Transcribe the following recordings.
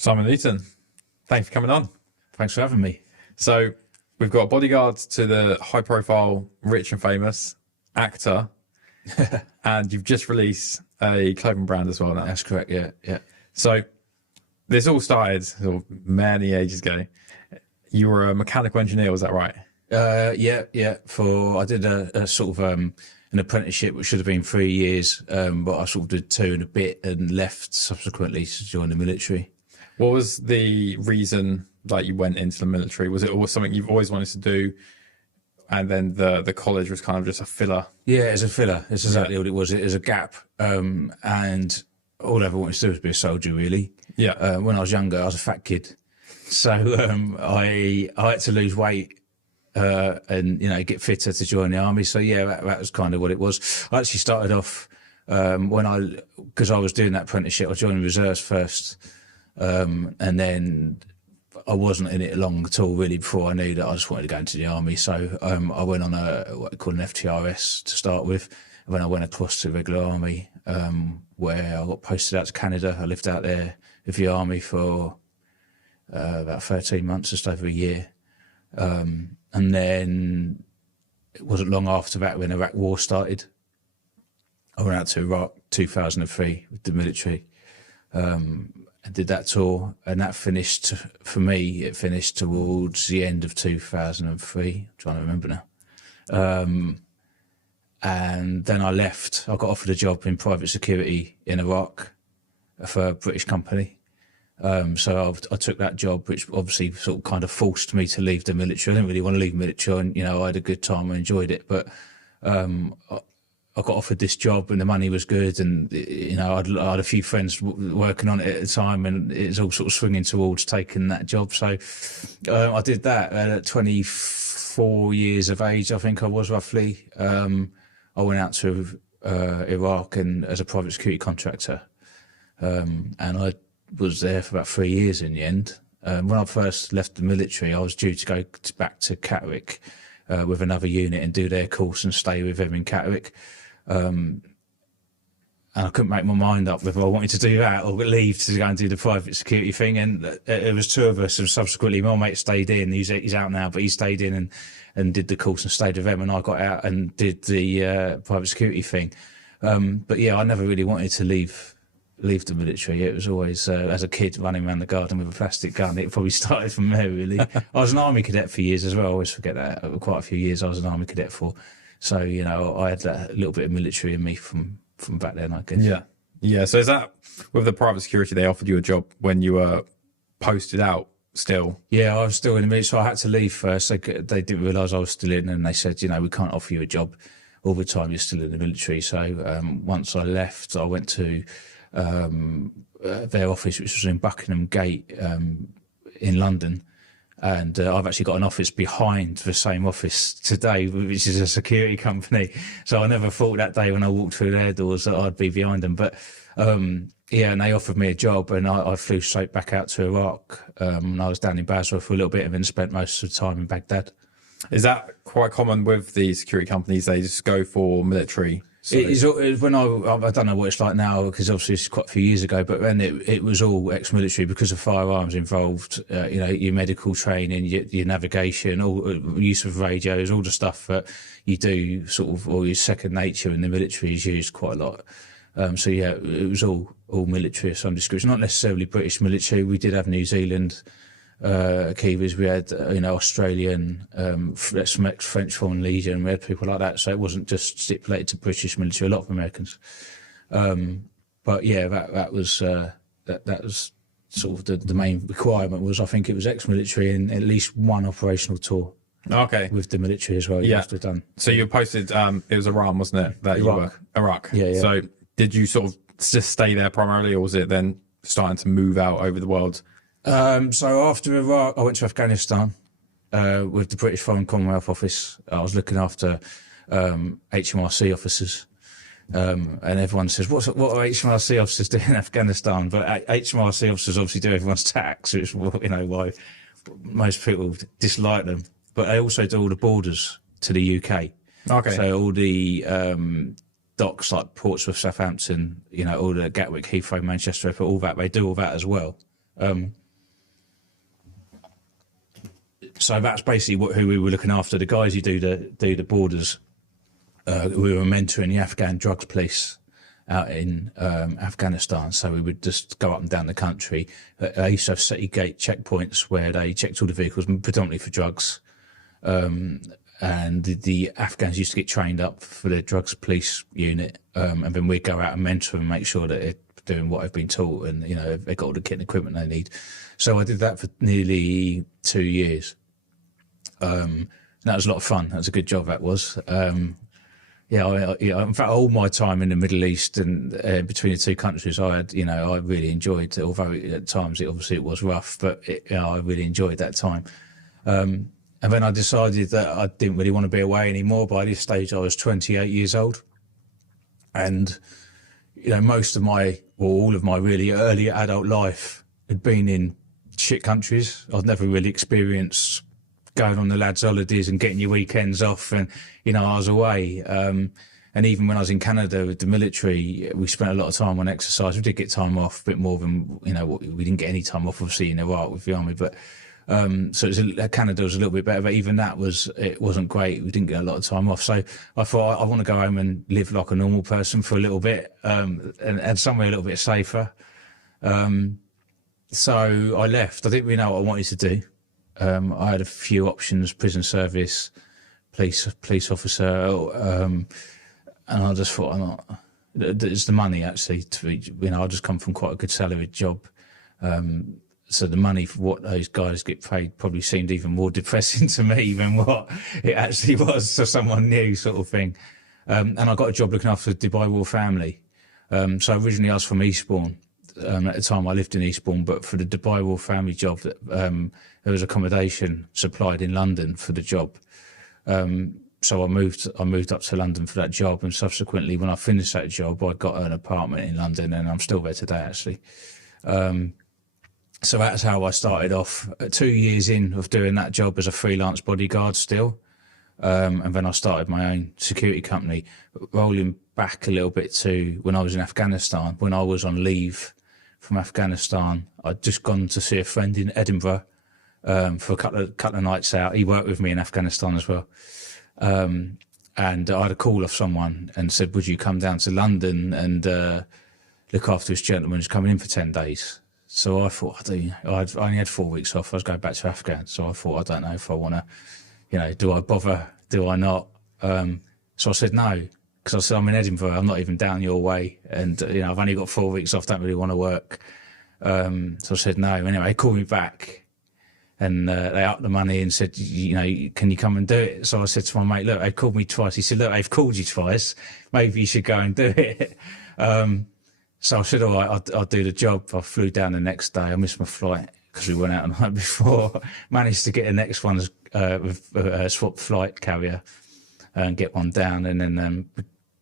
Simon Eaton, thanks for coming on. Thanks for having me. So we've got Bodyguard to the high profile, rich and famous actor, and you've just released a clothing brand as well now. That's correct, yeah. So this all started sort of many ages ago. You were a mechanical engineer, was that right? Yeah. I did a sort of an apprenticeship, which should have been 3 years, but I sort of did 2 and a bit and left subsequently to join the military. What was the reason that you went into the military? Was it always something you've always wanted to do, and then the college was kind of just a filler? Yeah, as a filler. That's exactly what it was. It was a gap, and all I ever wanted to do was be a soldier, really. Yeah. When I was younger, I was a fat kid, so I had to lose weight and get fitter to join the army. So yeah, that was kind of what it was. I actually started off because I was doing that apprenticeship. I joined the reserves first, and then I wasn't in it long at all really before I knew that I just wanted to go into the army. So I went on what they call an FTRS to start with, and then I went across to the regular army, where I got posted out to Canada. I lived out there with the army for about 13 months, just over a year. And then it wasn't long after that when the Iraq War started. I went out to Iraq 2003 with the military. I did that tour, and that finished, for me, it finished towards the end of 2003. I'm trying to remember now. And then I left. I got offered a job in private security in Iraq for a British company. So I took that job, which obviously sort of kind of forced me to leave the military. I didn't really want to leave the military, and I had a good time. I enjoyed it, but I got offered this job, and the money was good, and I had a few friends working on it at the time, and it was all sort of swinging towards taking that job. So I did that at 24 years of age, I think I was roughly. I went out to Iraq and as a private security contractor, and I was there for about 3 years in the end. When I first left the military, I was due to go back to Catterick with another unit and do their course and stay with them in Catterick. And I couldn't make my mind up whether I wanted to do that or leave to go and do the private security thing. And it was 2 of us, and subsequently my mate stayed in. He's out now, but he stayed in and did the course and stayed with them. And I got out and did the private security thing. But yeah, I never really wanted to leave the military. It was always, as a kid, running around the garden with a plastic gun. It probably started from there, really. I was an army cadet for years as well. I always forget that. Quite a few years I was an army cadet for. So, I had that little bit of military in me from back then, I guess. Yeah. Yeah. So is that, with the private security, they offered you a job when you were posted out still? Yeah, I was still in the military, so I had to leave first. They didn't realise I was still in, and they said, we can't offer you a job all the time, you're still in the military. So once I left, I went to their office, which was in Buckingham Gate in London. And I've actually got an office behind the same office today, which is a security company. So I never thought that day when I walked through their doors that I'd be behind them. But and they offered me a job, and I flew straight back out to Iraq. And I was down in Basra for a little bit and then spent most of the time in Baghdad. Is that quite common with the security companies? They just go for military? When I don't know what it's like now, because obviously it's quite a few years ago, but then it was all ex-military because of firearms involved, your medical training, your navigation, all use of radios, all the stuff that you do sort of, or your second nature in the military is used quite a lot. So yeah, it was all military of some description, not necessarily British military. We did have New Zealand Kiwis, we had Australian, French Foreign Legion, we had people like that. So it wasn't just stipulated to British military. A lot of Americans, but yeah, that was sort of the main requirement. Was I think it was ex-military and at least one operational tour. Okay, with the military as well. You have to have done. So you were posted. It was Iran, wasn't it? That Iraq. You were Iraq. Yeah. So did you sort of just stay there primarily, or was it then starting to move out over the world? So after Iraq, I went to Afghanistan with the British Foreign Commonwealth Office. I was looking after HMRC officers, and everyone says, "What are HMRC officers doing in Afghanistan?" But HMRC officers obviously do everyone's tax, which why most people dislike them. But they also do all the borders to the UK. Okay. So all the docks like Portsmouth, Southampton, all the Gatwick, Heathrow, Manchester, all that, they do all that as well. So that's basically who we were looking after. The guys who do the borders, we were mentoring the Afghan drugs police out in Afghanistan. So we would just go up and down the country. They used to have city gate checkpoints where they checked all the vehicles, predominantly for drugs. And the Afghans used to get trained up for their drugs police unit, and then we'd go out and mentor them, make sure that they're doing what they've been taught, and they got all the kit and equipment they need. So I did that for nearly 2 years. That was a lot of fun. That was a good job. That was. In fact, all my time in the Middle East and between the two countries, I really enjoyed it. Although at times it was rough, but I really enjoyed that time. And then I decided that I didn't really want to be away anymore. By this stage, I was 28 years old. And, all of my really early adult life had been in shit countries. I'd never really experienced going on the lads' holidays and getting your weekends off. And, I was away. And even when I was in Canada with the military, we spent a lot of time on exercise. We did get time off, a bit more than, we didn't get any time off, obviously, in Iraq with the army. But so Canada was a little bit better, but even that wasn't great. We didn't get a lot of time off. So I thought I want to go home and live like a normal person for a little bit, and somewhere a little bit safer. So I left. I didn't really know what I wanted to do. I had a few options: prison service, police officer, and I just thought, it's the money actually. I just come from quite a good salaried job. So the money for what those guys get paid probably seemed even more depressing to me than what it actually was to someone new, sort of thing. And I got a job looking after the Dubai Royal family. So originally I was from Eastbourne. At the time I lived in Eastbourne, but for the Dubai Royal family job, there was accommodation supplied in London for the job. So I moved up to London for that job, and subsequently when I finished that job, I got an apartment in London, and I'm still there today actually. So that's how I started off. 2 years in of doing that job as a freelance bodyguard still. And then I started my own security company. Rolling back a little bit to when I was in Afghanistan, when I was on leave from Afghanistan, I'd just gone to see a friend in Edinburgh for a couple of nights out. He worked with me in Afghanistan as well. And I had a call off someone and said, would you come down to London and look after this gentleman who's coming in for 10 days? So I thought, I only had 4 weeks off. I was going back to Afghan. So I thought, I don't know if I want to, do I bother? Do I not? So I said no, because I said, I'm in Edinburgh. I'm not even down your way. And, I've only got 4 weeks off. Don't really want to work. So I said no. Anyway, they called me back and they upped the money and said, can you come and do it? So I said to my mate, look, they've called me twice. He said, look, they've called you twice. Maybe you should go and do it. So I said, all right, I'll do the job. I flew down the next day. I missed my flight because we went out the night before. Managed to get the next one with a swap flight carrier and get one down. And then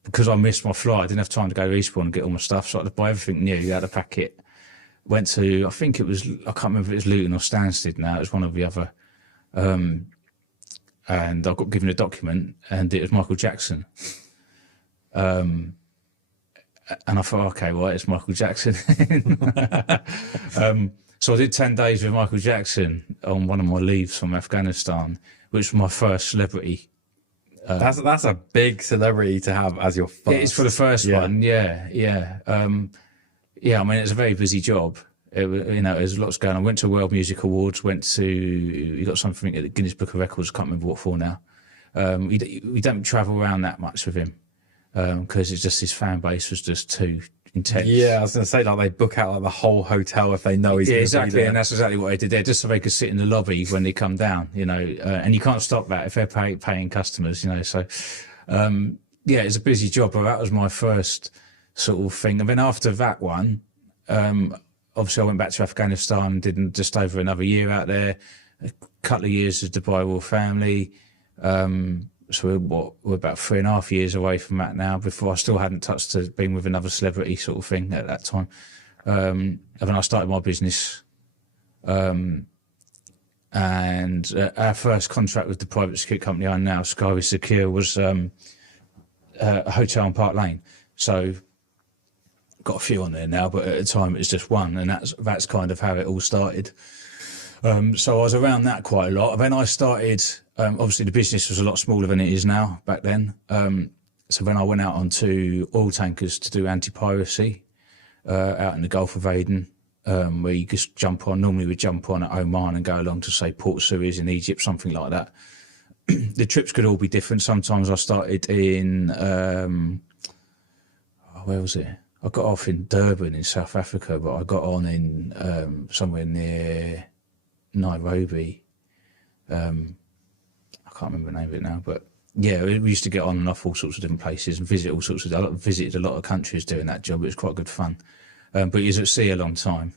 because I missed my flight, I didn't have time to go to Eastbourne and get all my stuff. So I had to buy everything new, out of the packet. Went to, I can't remember if it was Luton or Stansted now. It was one of the other. And I got given a document and it was Michael Jackson. And I thought, okay, well, it's Michael Jackson. So I did 10 days with Michael Jackson on one of my leaves from Afghanistan, which was my first celebrity. That's a big celebrity to have as your first. It is for the first one, yeah. I mean, it's a very busy job. There's lots going on. I went to World Music Awards, you got something at the Guinness Book of Records, I can't remember what for now. We don't travel around that much with him. Because it's just his fan base was just too intense. Yeah, I was going to say, like, they book out the whole hotel if they know he's exactly, be there. And that's exactly what they did there, just so they could sit in the lobby when they come down, and you can't stop that if they're paying customers, So, it's a busy job, but that was my first sort of thing. And then after that one, obviously I went back to Afghanistan, did just over another year out there, a couple of years with the Dubai Royal family. So we're about 3.5 years away from that now. Before I still hadn't touched being with another celebrity sort of thing at that time. And then I started my business. And our first contract with the private security company I now, Skyway Secure, was a hotel in Park Lane. So got a few on there now, but at the time it was just one, and that's kind of how it all started. So I was around that quite a lot. Then I started, obviously the business was a lot smaller than it is now back then. So then I went out onto oil tankers to do anti-piracy out in the Gulf of Aden, where you just jump on. Normally we'd jump on at Oman and go along to, say, Port Suez in Egypt, something like that. The trips could all be different. Sometimes I started in, where was it? I got off in Durban in South Africa, but I got on in somewhere near Nairobi. I can't remember the name of it now, but yeah, we used to get on and off all sorts of different places and visit all sorts of. I visited a lot of countries doing that job. It was quite good fun, but you was at sea a long time.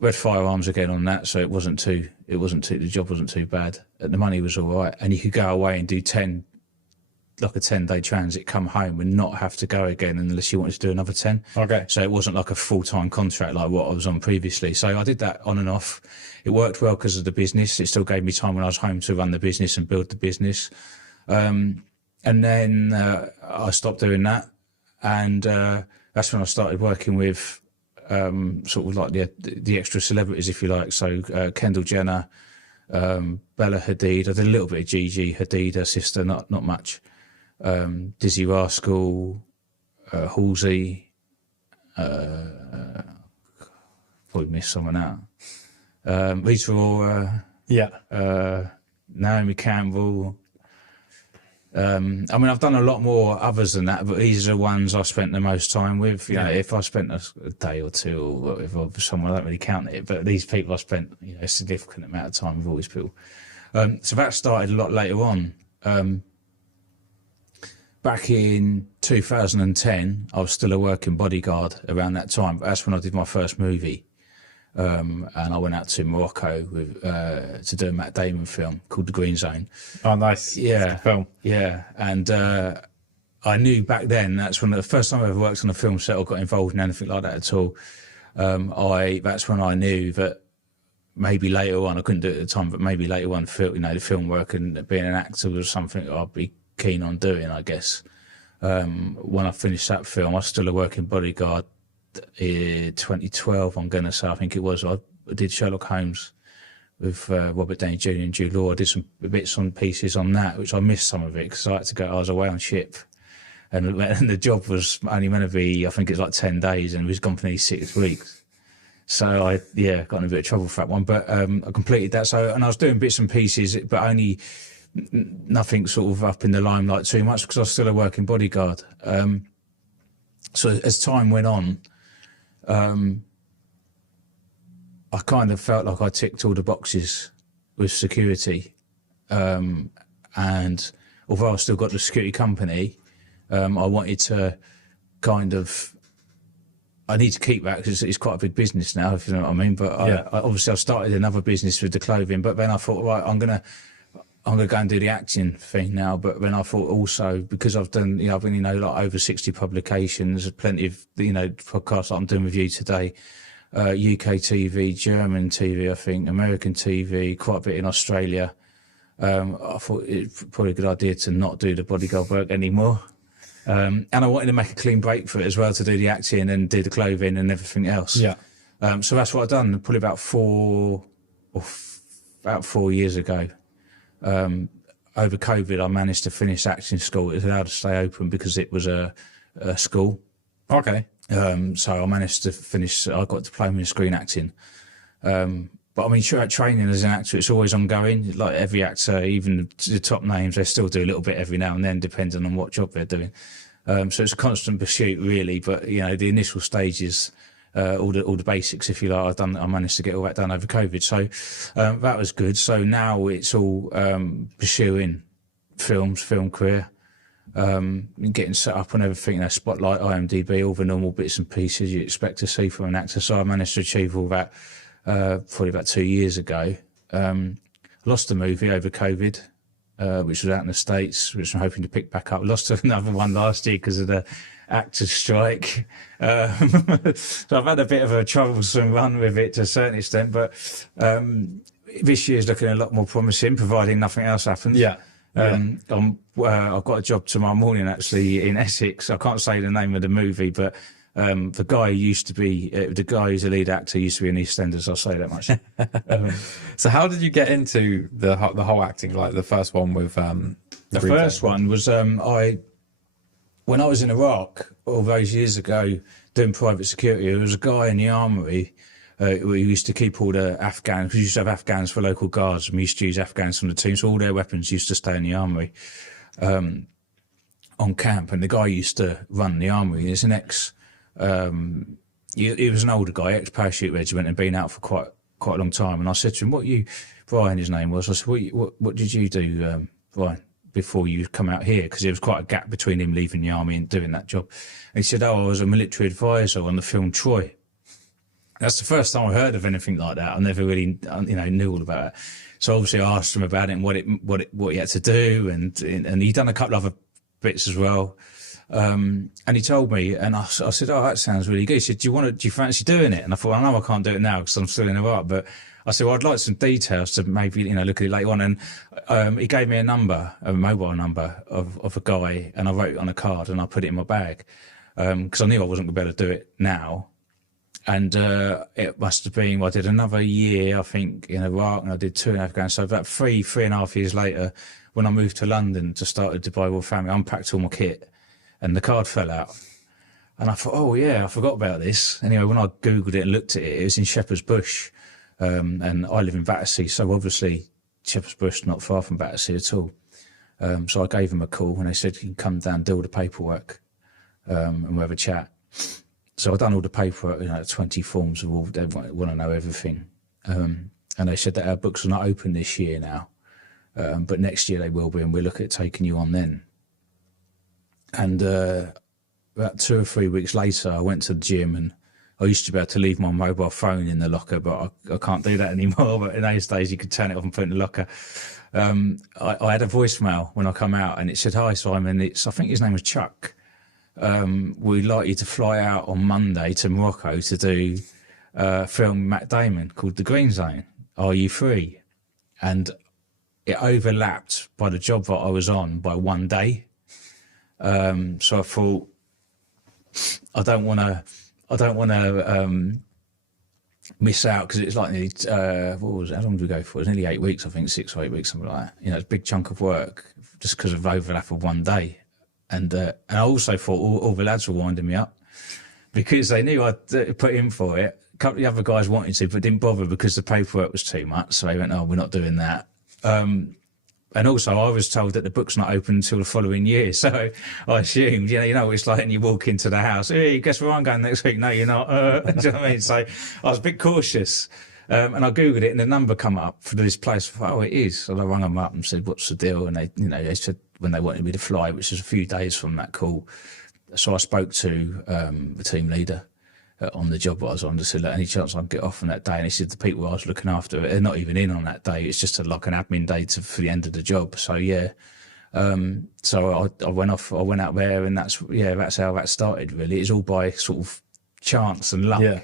We had firearms again on that, so the job wasn't too bad. The money was all right, and you could go away and do 10-day transit, come home and not have to go again unless you wanted to do another 10. Okay. So it wasn't like a full-time contract like what I was on previously. So I did that on and off. It worked well because of the business. It still gave me time when I was home to run the business and build the business. And then I stopped doing that. And that's when I started working with sort of like the extra celebrities, if you like. So Kendall Jenner, Bella Hadid. I did a little bit of Gigi Hadid, her sister, not much. Dizzy Rascal, Halsey, probably missed someone out. These were all Naomi Campbell. I mean, I've done a lot more others than that, but these are the ones I spent the most time with. You know, if I spent a day or two or whatever with someone, I don't really count it. But these people I spent, you know, a significant amount of time with all these people. So that started a lot later on. Back in 2010, I was still a working bodyguard around that time. That's when I did my first movie. And I went out to Morocco with, to do a Matt Damon film called The Green Zone. Oh, nice. Yeah. Film. Yeah. And I knew back then, that's when the first time I ever worked on a film set or got involved in anything like that at all. That's when I knew that maybe later on, I couldn't do it at the time, but maybe later on, you know, the film work and being an actor was something I'd be keen on doing, I guess. When I finished that film, I was still a working bodyguard. 2012, I'm going to say, I think it was. I did Sherlock Holmes with Robert Downey Jr. and Jude Law. I did some bits and pieces on that, which I missed some of it because I had to go. I was away on ship, and the job was only meant to be, I think it's like 10 days, and it was gone for nearly 6 weeks. So I got in a bit of trouble for that one, but I completed that. So, and I was doing bits and pieces, but only nothing sort of up in the limelight too much because I was still a working bodyguard. So as time went on, I kind of felt like I ticked all the boxes with security. And although I still got the security company, I wanted to I need to keep that because it's quite a big business now, if you know what I mean. But I started another business with the clothing, but then I thought, right, I'm gonna go and do the acting thing now. But then I thought also, because I've done, you know, I've been, you know, like over 60 publications, plenty of, you know, podcasts that I'm doing with you today, UK TV, German TV, I think, American TV, quite a bit in Australia. I thought it's probably a good idea to not do the bodyguard work anymore. And I wanted to make a clean break for it as well, to do the acting and do the clothing and everything else. Yeah. So that's what I've done. Probably about 4 years ago. Over COVID, I managed to finish acting school. It was allowed to stay open because it was a school. Okay. So I managed to finish. I got a diploma in screen acting. But I mean, training as an actor, it's always ongoing. Like every actor, even the top names, they still do a little bit every now and then, depending on what job they're doing. So it's a constant pursuit, really. But you know, the initial stages, all the basics, if you like, I managed to get all that done over COVID. So that was good. So now it's all pursuing film career, getting set up and everything. You know, Spotlight, IMDb, all the normal bits and pieces you expect to see from an actor. So I managed to achieve all that. Probably about 2 years ago. Lost a movie over COVID, which was out in the States, which I'm hoping to pick back up. Lost another one last year because of the actors' strike. So I've had a bit of a troublesome run with it to a certain extent, but this year's looking a lot more promising, providing nothing else happens. Yeah. I've got a job tomorrow morning actually in Essex. I can't say the name of the movie, but the guy who used to be the guy who's the lead actor used to be in EastEnders. I'll say that much. So how did you get into the whole acting? Like the first one with the first one was when I was in Iraq all those years ago doing private security. There was a guy in the armory. We used to keep all the Afghans. We used to have Afghans for local guards, and we used to use Afghans from the team. So all their weapons used to stay in the armory on camp. And the guy used to run the armory. He's an he was an older guy, ex-parachute regiment, and been out for quite a long time. And I said to him, Brian, his name was. I said, what did you do, Brian, before you come out here? Because there was quite a gap between him leaving the army and doing that job. And he said, I was a military advisor on the film Troy. That's the first time I heard of anything like that. I never really, knew all about it. So obviously I asked him about it and what he had to do, and he'd done a couple of other bits as well. And he told me, and I said, "Oh, that sounds really good." He said, "Do you fancy doing it?" And I thought, "I know I can't do it now because I'm still in Iraq." But I said, "Well, I'd like some details to maybe look at it later on." And he gave me a mobile number of a guy, and I wrote it on a card and I put it in my bag because I knew I wasn't going to be able to do it now. And it must have been, I did another year, I think, in Iraq, and I did 2 in Afghanistan. So about 3.5 years later, when I moved to London to start a Dubai Royal Family, I unpacked all my kit, and the card fell out. And I thought, oh yeah, I forgot about this. Anyway, when I Googled it and looked at it, it was in Shepherd's Bush. And I live in Battersea, so obviously Shepherd's Bush, not far from Battersea at all. So I gave them a call, and they said, you can come down, do all the paperwork, and we'll have a chat. So I've done all the paperwork, 20 forms of all, they want to know everything. And they said that our books are not open this year now, but next year they will be, and we'll look at taking you on then. And about 2 or 3 weeks later, I went to the gym, and I used to be able to leave my mobile phone in the locker, but I can't do that anymore. But in those days, you could turn it off and put it in the locker. I had a voicemail when I come out, and it said, "Hi, Simon. I think his name was Chuck. We'd like you to fly out on Monday to Morocco to do a film with Matt Damon called The Green Zone. Are you free?" And it overlapped by the job that I was on by 1 day. So I thought, I don't want to miss out, because it's like nearly, how long did we go for? It was nearly 8 weeks, I think, 6 or 8 weeks, something like that. It's a big chunk of work just because of overlap of 1 day. And I also thought all the lads were winding me up because they knew I'd put in for it. A couple of the other guys wanted to, but didn't bother because the paperwork was too much. So they went, "Oh, we're not doing that." And also I was told that the book's not open until the following year. So I assumed, you know what it's like, and you walk into the house, "Hey, guess where I'm going next week?" "No, you're not." Do you know what I mean? So I was a bit cautious. And I Googled it, and the number come up for this place. I thought, "Oh, it is." So I rang them up and said, "What's the deal?" And they said when they wanted me to fly, which was a few days from that call. So I spoke to the team leader on the job I was on to say, "Look, any chance I can get off on that day?" And he said, "The people I was looking after, they're not even in on that day. It's just like an admin day for the end of the job." So yeah. So I went out there, and that's how that started, really. It's all by sort of chance and luck.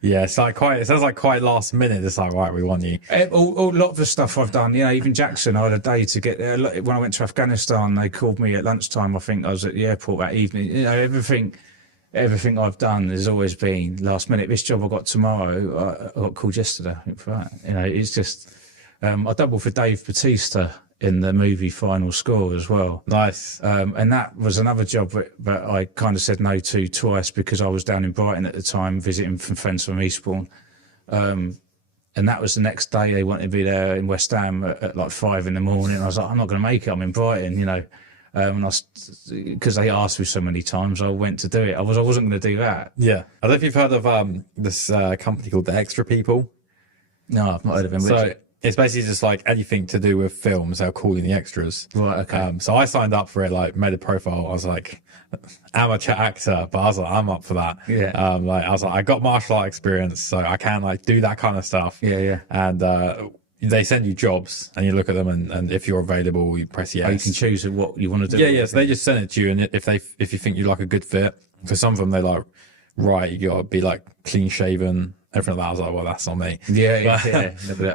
Yeah, it's like it sounds like quite last minute. It's like, right, we want you. A lot of the stuff I've done, even Jackson, I had a day to get there. When I went to Afghanistan, they called me at lunchtime. I think I was at the airport that evening. Everything I've done has always been last minute. This job I got tomorrow, I got called yesterday. It's just, I doubled for Dave Bautista in the movie Final Score as well. Nice. And that was another job that I kind of said no to twice because I was down in Brighton at the time visiting some friends from Eastbourne. And that was the next day. They wanted me there in West Ham at like 5 a.m. I was like, "I'm not going to make it. I'm in Brighton, And because they asked me so many times, I went to do it. I wasn't going to do that. Yeah. I don't know if you've heard of this company called The Extra People. No, I've not heard of them. So it's basically just like anything to do with films. They'll call you the extras. Right. Okay. So I signed up for it, like made a profile. I was like, amateur actor, but I was like, I'm up for that. Yeah. I was like, I got martial art experience, so I can do that kind of stuff. Yeah. Yeah. And they send you jobs, and you look at them, and if you're available, you press yes. You can choose what you want to do. Yeah. So they just send it to you, and if you think you like a good fit, for some of them, they like, right, you got to be like clean shaven, everything like that. I was like, well, that's not me.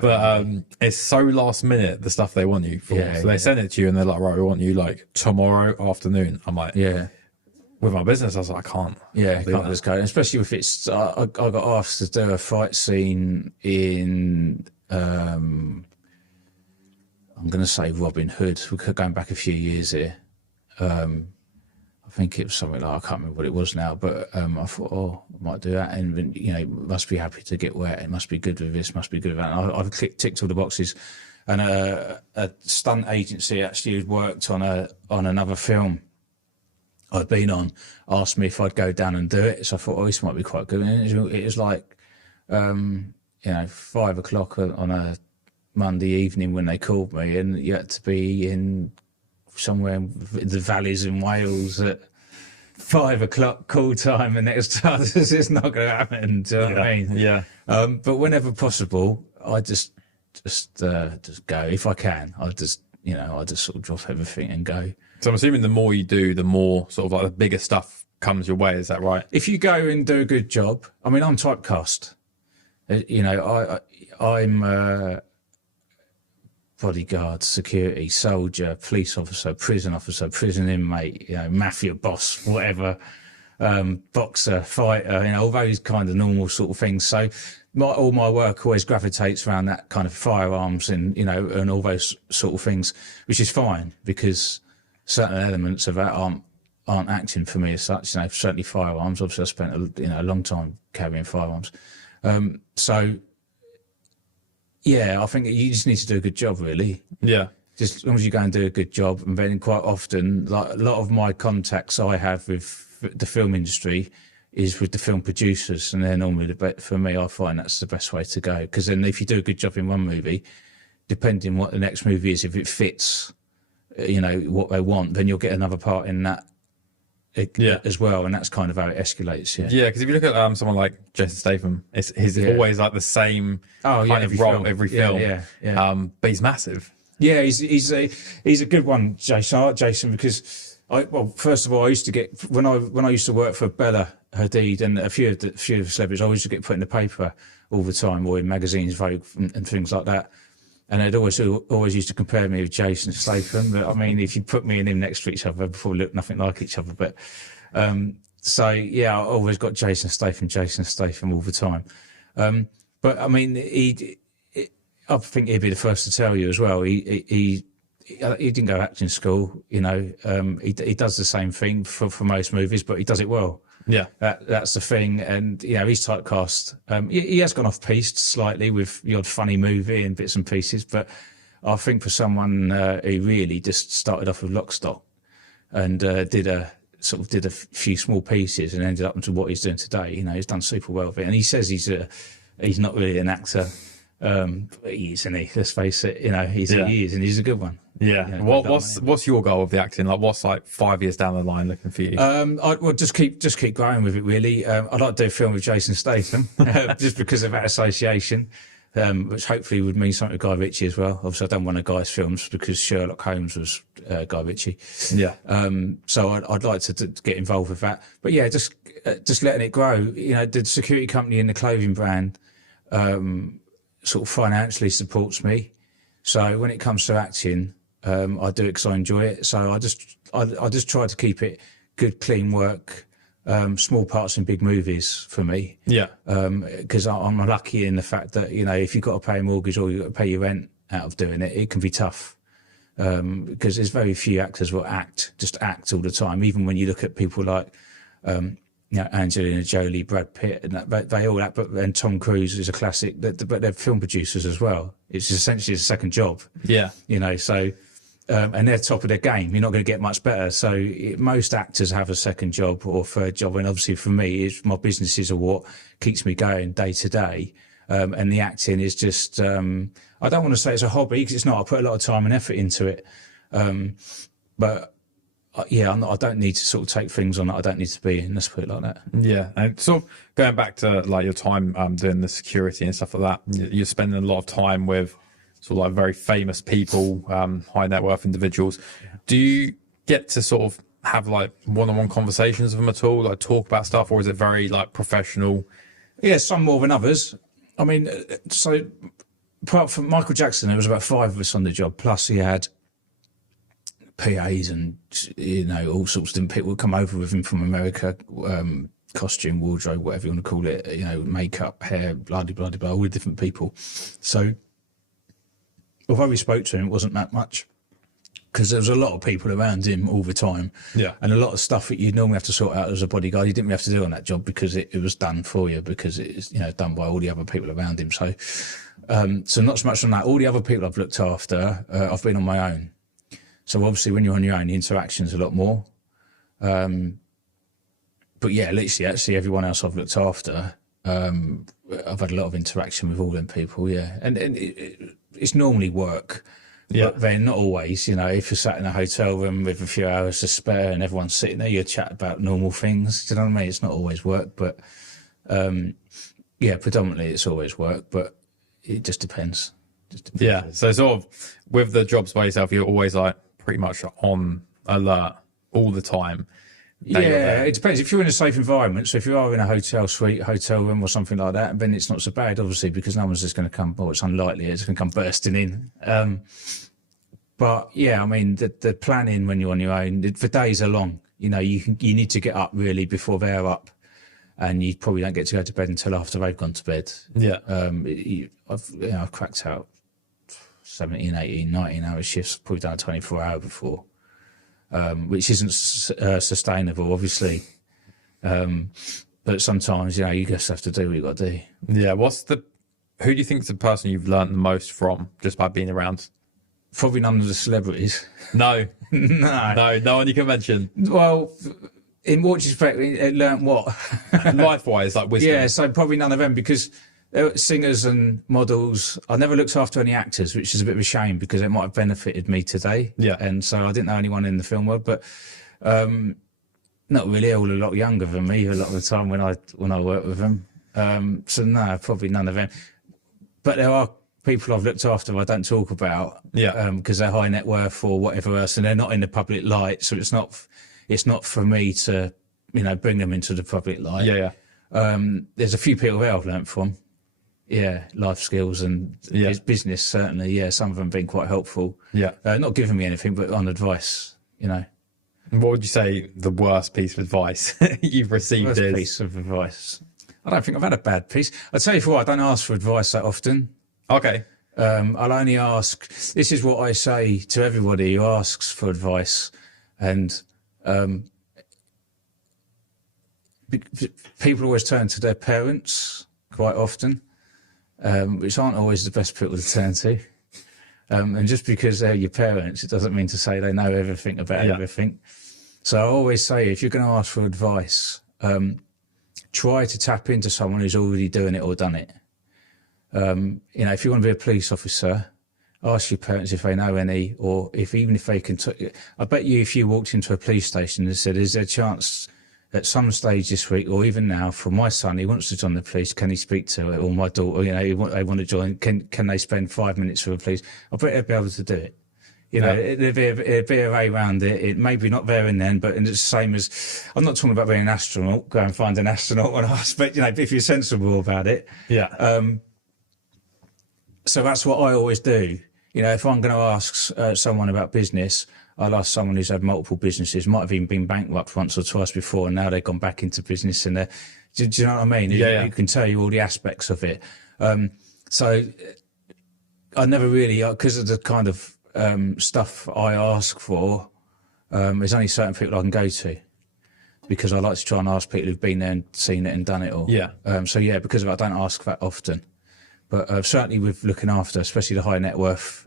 But It's so last minute, the stuff they want you for. Yeah, so they send it to you and they're like, right, we want you like tomorrow afternoon. I'm like, with my business, I was like, I can't. Yeah, can't just go. Especially if it's, I got asked to do a fight scene in, I'm going to say Robin Hood. We're going back a few years here. I think it was something like, I can't remember what it was now, but I thought, oh, I might do that. And, you know, must be happy to get wet. It must be good with this, must be good with that. And I've ticked all the boxes. And a stunt agency actually who'd worked on another film I'd been on asked me if I'd go down and do it. So I thought, oh, this might be quite good. And it was like, you know, 5 o'clock on a Monday evening when they called me, and you had to be in somewhere in the valleys in Wales at 5 o'clock call time, and it's not going to happen. Do you know what I mean? Yeah. But whenever possible, I just go. If I can, I just sort of drop everything and go. So I'm assuming the more you do, the more sort of like the bigger stuff comes your way. Is that right? If you go and do a good job, I mean, I'm typecast. You know, I'm bodyguard, security, soldier, police officer, prison inmate, you know, mafia boss, whatever, boxer, fighter, you know, all those kind of normal sort of things. So all my work always gravitates around that kind of firearms and, you know, and all those sort of things, which is fine because certain elements of that aren't acting for me as such. You know, certainly firearms. Obviously, I spent a long time carrying firearms. So yeah, I think you just need to do a good job, really. Yeah. Just as long as you go and do a good job, and then quite often, like a lot of my contacts I have with the film industry is with the film producers, and they're normally for me, I find that's the best way to go. Because then, if you do a good job in one movie, depending what the next movie is, if it fits, you know, what they want, then you'll get another part in that as well, and that's kind of how it escalates. Yeah, because if you look at someone like Jason Statham, he's always like the same kind of role every film. But he's massive. Yeah, he's a good one, Jason, because first of all, I used to get when I used to work for Bella Hadid and a few of the celebrities, I used to get put in the paper all the time, or in magazines, Vogue, and things like that. And they'd always used to compare me with Jason Statham. But I mean, if you put me and him next to each other, before we looked nothing like each other. But so yeah, I always got Jason Statham all the time. But I mean, I think he'd be the first to tell you as well. He didn't go acting school, you know. He does the same thing for most movies, but he does it well. Yeah, that's the thing, and you know, he's typecast. He has gone off piste slightly with the odd funny movie and bits and pieces, but I think for someone who really just started off with Lock, Stock and did a few small pieces and ended up into what he's doing today, you know, he's done super well with it. And he says he's not really an actor. He is, isn't he? Let's face it, you know, he is, and he's a good one. Yeah. You know, what's your goal of the acting? Like, what's like 5 years down the line looking for you? Well, just keep going with it. Really, I'd like to do a film with Jason Statham, just because of that association, which hopefully would mean something with Guy Ritchie as well. Obviously, I done one of Guy's films because Sherlock Holmes was Guy Ritchie. Yeah. So I'd like to get involved with that. But yeah, just letting it grow. You know, the security company and the clothing brand sort of financially supports me. So when it comes to acting, I do it because I enjoy it. So I just try to keep it good, clean work, small parts in big movies for me. Yeah. Because I'm lucky in the fact that, you know, if you've got to pay a mortgage or you've got to pay your rent out of doing it, it can be tough. Because there's very few actors will just act all the time. Even when you look at people like, you know, Angelina Jolie, Brad Pitt, and they all act, and Tom Cruise is a classic, but they're film producers as well. It's essentially a second job. Yeah. You know, so, and they're top of their game. You're not going to get much better. So most actors have a second job or third job. And obviously for me, my businesses are what keeps me going day to day. And the acting is just, I don't want to say it's a hobby because it's not. I put a lot of time and effort into it. But yeah, I don't need to sort of take things on that I don't need to be in. Let's put it like that. Yeah. And sort of going back to like your time doing the security and stuff like that, you're spending a lot of time with sort of like very famous people, high net worth individuals. Yeah. Do you get to sort of have like one-on-one conversations with them at all, like talk about stuff, or is it very like professional Yeah, some more than others. I mean, so apart from Michael Jackson, there was about 5 of us on the job. Plus, he had PAs and all sorts of different people would come over with him from America. Costume, wardrobe, whatever you want to call it. Makeup, hair, blah blah blah, all the different people. So, although we spoke to him, it wasn't that much, because there was a lot of people around him all the time. Yeah. And a lot of stuff that you'd normally have to sort out as a bodyguard, you didn't really have to do on that job, because it was done for you, because it's done by all the other people around him. So, so not so much on that. All the other people I've looked after, I've been on my own. So obviously, when you're on your own, the interaction's a lot more. But yeah, literally, actually, everyone else I've looked after, I've had a lot of interaction with all them people. Yeah, and it's normally work. Yeah. But then not always. If you're sat in a hotel room with a few hours to spare and everyone's sitting there, you chat about normal things. Do you know what I mean? It's not always work, but yeah, predominantly it's always work. But it just depends. Yeah. So sort of with the jobs by yourself, you're always like pretty much on alert all the time. Yeah, it depends. If you're in a safe environment, so if you are in a hotel suite, hotel room or something like that, then it's not so bad, obviously, because no one's just going to come, well, it's unlikely it's going to come bursting in. But yeah, I mean, the planning when you're on your own, the days are long. You need to get up really before they're up, and you probably don't get to go to bed until after they've gone to bed. Yeah. I've cracked out 17, 18, 19-hour shifts, probably done a 24-hour before. Which isn't sustainable, obviously. But sometimes, you just have to do what you got to do. Yeah. Who do you think is the person you've learned the most from just by being around? Probably none of the celebrities. No. No. No one you can mention. Well, in what respect, learned what? Life-wise, like wisdom. Yeah, so probably none of them, because singers and models, I never looked after any actors, which is a bit of a shame, because it might have benefited me today. Yeah. And so I didn't know anyone in the film world, but not really. All a lot younger than me a lot of the time when I worked with them. So no, probably none of them. But there are people I've looked after I don't talk about. Yeah. Because they're high net worth or whatever else, and they're not in the public light. So it's not for me to bring them into the public light. Yeah. There's a few people there I've learnt from. Yeah, life skills and business, certainly. Yeah, some of them have been quite helpful. Yeah. Not giving me anything, but on advice, What would you say the worst piece of advice you've received worst is? piece of advice. I don't think I've had a bad piece. I'll tell you for what, I don't ask for advice that often. Okay. I'll only ask, this is what I say to everybody who asks for advice. And people always turn to their parents quite often. Which aren't always the best people to turn to. And just because they're your parents, it doesn't mean to say they know everything about everything. So I always say, if you're going to ask for advice, try to tap into someone who's already doing it or done it. If you want to be a police officer, ask your parents if they know any, or even if they can. I bet you if you walked into a police station and said, is there a chance at some stage this week, or even now, for my son, he wants to join the police, can he speak to it? Or my daughter, they want to join, can they spend 5 minutes with the police? I bet they'd be able to do it. It'd be a way around it. It may be not there and then, but it's the same as, I'm not talking about being an astronaut, go and find an astronaut and ask, but, if you're sensible about it. Yeah. So that's what I always do. If I'm going to ask someone about business, I'll ask someone who's had multiple businesses, might have even been bankrupt once or twice before, and now they've gone back into business. And do you know what I mean? Yeah. You can tell you all the aspects of it. So I never really, because of the kind of stuff I ask for, there's only certain people I can go to, because I like to try and ask people who've been there and seen it and done it all. Yeah. Because of it, I don't ask that often. But certainly with looking after, especially the high net worth,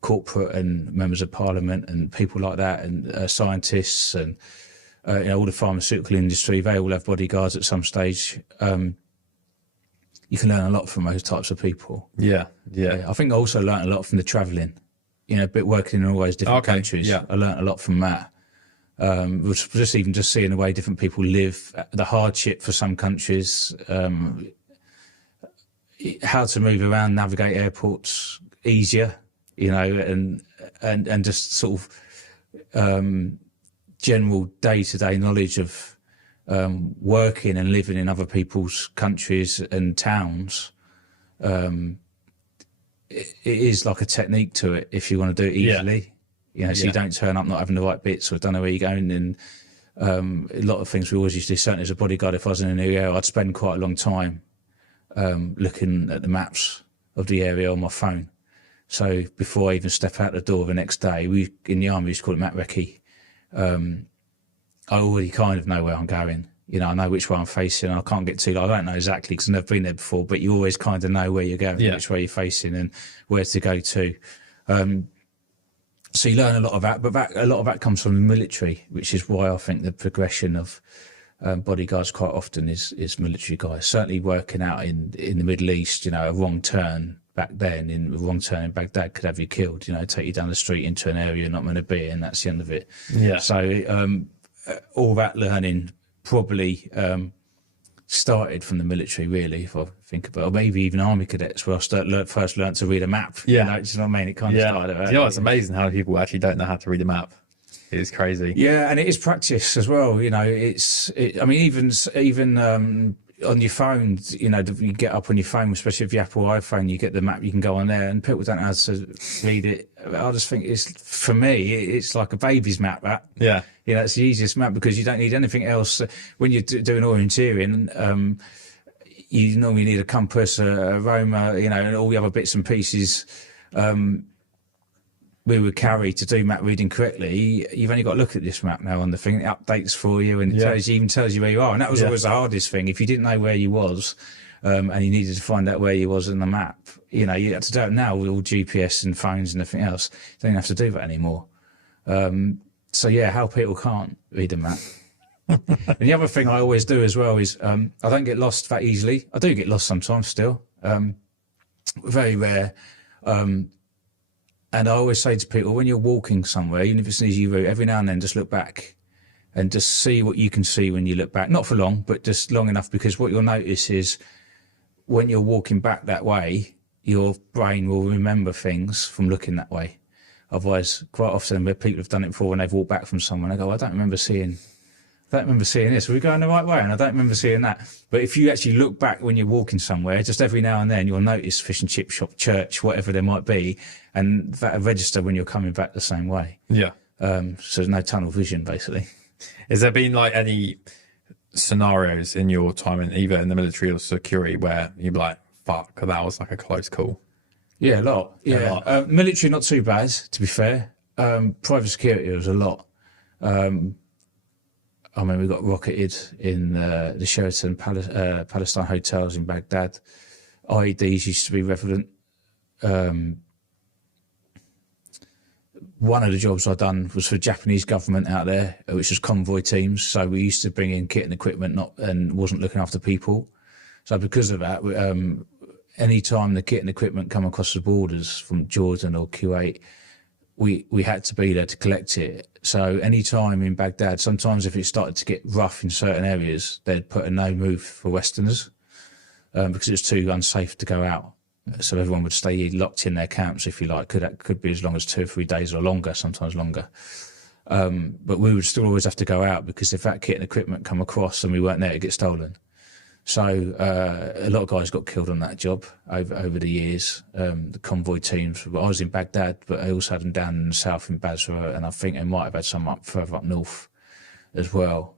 corporate and members of parliament and people like that, and scientists and all the pharmaceutical industry, they all have bodyguards at some stage. You can learn a lot from those types of people. Yeah. I think I also learned a lot from the travelling. Bit working in all those different countries. Yeah. I learned a lot from that. Just seeing the way different people live, the hardship for some countries. How to move around, navigate airports easier, and just sort of general day-to-day knowledge of working and living in other people's countries and towns, it is like a technique to it if you want to do it easily. You know, so you don't turn up not having the right bits or don't know where you're going. And a lot of things we always used to do, certainly as a bodyguard, if I was in a new area, I'd spend quite a long time looking at the maps of the area on my phone. So before I even step out the door the next day, in the army we used to call it map recce. I already kind of know where I'm going. You know, I know which way I'm facing. I can't get too. I don't know exactly because I've never been there before. But you always kind of know where you're going, which way you're facing, and where to go to. So you learn a lot of that, but a lot of that comes from the military, which is why I think the progression of bodyguards quite often is military guys. Certainly working out in the Middle East, you know, a wrong turn back then, a wrong turn in Baghdad could have you killed. You know, take you down the street into an area you're not meant to be, and that's the end of it. Yeah. So all that learning probably started from the military, really, if I think about it. Or maybe even army cadets, where I first learned to read a map. Yeah. You know, do you know what I mean? It kind of started out. You know, it's amazing how people actually don't know how to read a map. It is crazy. Yeah, and it is practice as well. You know, I mean, even on your phone, you know, you get up on your phone, especially if you Apple iPhone, you get the map, you can go on there, and people don't know how to read it. I just think for me, it's like a baby's map, that. Yeah. You know, it's the easiest map because you don't need anything else. When you're doing orienteering, you normally need a compass, a Roma, you know, and all the other bits and pieces we would carry to do map reading correctly. You've only got to look at this map now on the thing. It updates for you and it even tells you where you are. And that was always the hardest thing. If you didn't know where you was, and you needed to find out where you was in the map, you know, you had to do it now with all GPS and phones and everything else. You don't have to do that anymore. So yeah, how people can't read a map. And the other thing I always do as well is I don't get lost that easily. I do get lost sometimes still. Very rare. And I always say to people, when you're walking somewhere, even if it's an easy route, every now and then just look back and just see what you can see when you look back. Not for long, but just long enough, because what you'll notice is when you're walking back that way, your brain will remember things from looking that way. Otherwise, quite often where people have done it before, when they've walked back from someone, they go, I don't remember seeing this. We're going the right way, and I don't remember seeing that. But if you actually look back when you're walking somewhere, just every now and then you'll notice fish and chip shop, church, whatever there might be, and that'll register when you're coming back the same way. Yeah. So there's no tunnel vision, basically. Has there been like any scenarios in your time in either in the military or security where you'd be like, fuck, that was like a close call? Yeah, a lot. Yeah. Military, not too bad, to be fair. Private security was a lot. I mean, we got rocketed in the Sheraton Palestine hotels in Baghdad. I.E.Ds used to be relevant. One of the jobs I'd done was for the Japanese government out there, which was convoy teams. So we used to bring in kit and equipment and wasn't looking after people. So because of that, any time the kit and equipment come across the borders from Jordan or Kuwait, we had to be there to collect it. So any time in Baghdad, sometimes if it started to get rough in certain areas, they'd put a no move for Westerners because it was too unsafe to go out. So everyone would stay locked in their camps, if you like. Could be as long as 2 or 3 days or longer, sometimes longer. But we would still always have to go out because if that kit and equipment come across and we weren't there, it'd get stolen. So a lot of guys got killed on that job over the years. The convoy teams. I was in Baghdad, but I also had them down in the south in Basra, and I think they might have had some further up north as well.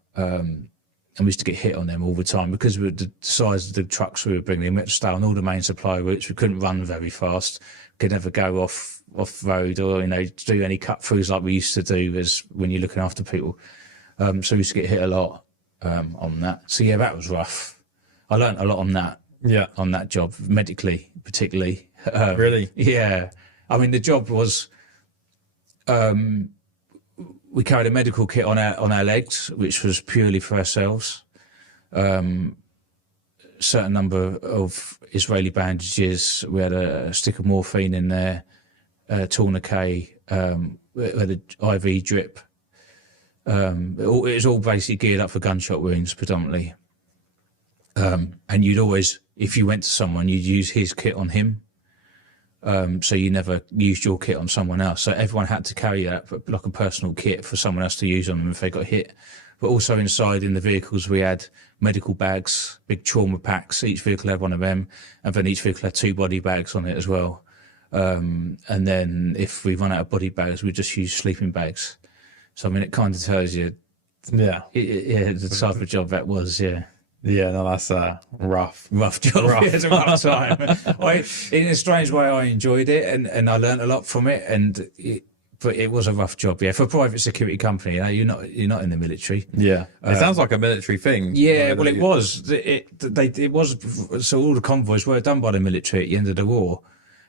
And we used to get hit on them all the time because of the size of the trucks we were bringing in. We had to stay on all the main supply routes. We couldn't run very fast. We could never go off road or do any cut throughs like we used to do as when you're looking after people. So we used to get hit a lot on that. So yeah, that was rough. I learned a lot on that. Yeah, on that job, medically particularly. Really? Yeah. I mean, the job was we carried a medical kit on our legs, which was purely for ourselves. Certain number of Israeli bandages. We had a stick of morphine in there, tourniquet. We had an IV drip. It was all basically geared up for gunshot wounds predominantly. And you'd always, if you went to someone, you'd use his kit on him. So you never used your kit on someone else. So everyone had to carry that like a personal kit for someone else to use on them if they got hit but also inside in the vehicles we had medical bags, big trauma packs. Each vehicle had one of them, and then each vehicle had 2 body bags on it as well. And then if we run out of body bags, we just use sleeping bags. So I mean, it kind of tells you, Yeah. the type of job that was. Yeah. Yeah, no, that's rough. Rough job. Rough. Yeah, it's a rough time. In a strange way, I enjoyed it, and I learned a lot from it. But it was a rough job. Yeah, for a private security company, you're not in the military. Yeah, it sounds like a military thing. Yeah, well, it was. It was. So all the convoys were done by the military at the end of the war,